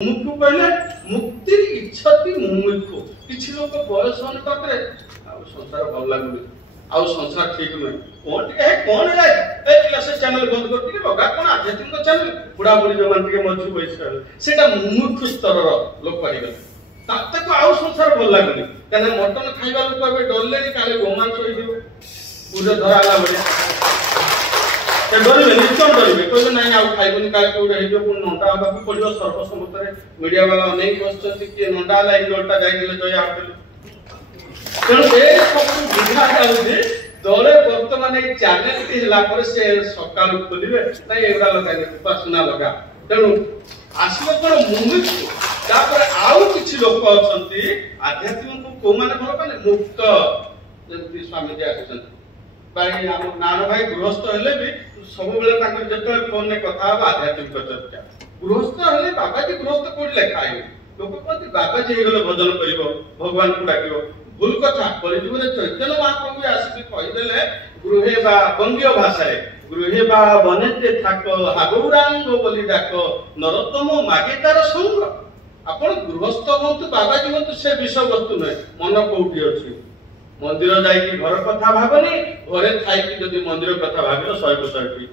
मुमुक्षु कहले मुक्ति इच्छति मुमुक्षु किछि लोक बयस अनुपात रे आ संसार भल लागुनी आ संसार ठीक नै कोन है ए क्लास चैनल बंद कर के बगा कोन आध्यात्मिक चैनल बुढ़ा बुढ़ी जो मान के मजू बैठ सेटा मुमुक्षु स्तर रो लोक पड़ी गले ताते को आ संसार भल लागुनी कने मटन खाइबा लोक बे डरले काले गोमांस होई दियो पूरे धराला बडे ते डरबे निश्चय डरबे कहबे नाही आ खाइबनी काले कोडे हेजो कोन नंटा बाबू पडियो सर्वसम्मत रे मीडिया वाला अनेक बसचंती के नंटा लाई लोटा जाई गेले जय आपेल तेणु ए सब बुझा जाउदी दले वर्तमान ए चैनल ती हला पर से सकाळ खोलिबे नाही एवरा लगा उपासना लगा तेणु आसलो कोन मुमुक्ष तापर आउ किछि लोक अछंती आध्यात्मिक को माने भल पाने मुक्त जेंति स्वामी जी आछंती भाई हम नान भाई गृहस्थ हेले भी सब बेले ताकर जतो फोन ने कथा बा आध्यात्मिक चर्चा गृहस्थ हेले बाबा जी गृहस्थ कोड लेखा है लोक कहते बाबा जी गले भजन करिवो भगवान को डाकिवो भूल कथा परिजीवन चैतन्य महाप्रभु आसी कहि देले गृहे बा बंगीय भाषा रे गृहे बा बनेते थाको हागौरांग बोली डाको नरोत्तम मागे तार संग आपण गृहस्थ होंतु बाबा जी होंतु से विषय वस्तु नै मन कोठी अछि मंदिर जाई घर कथा भाबनी घरे थाई कि जदी मंदिर कथा भाबिलो 100%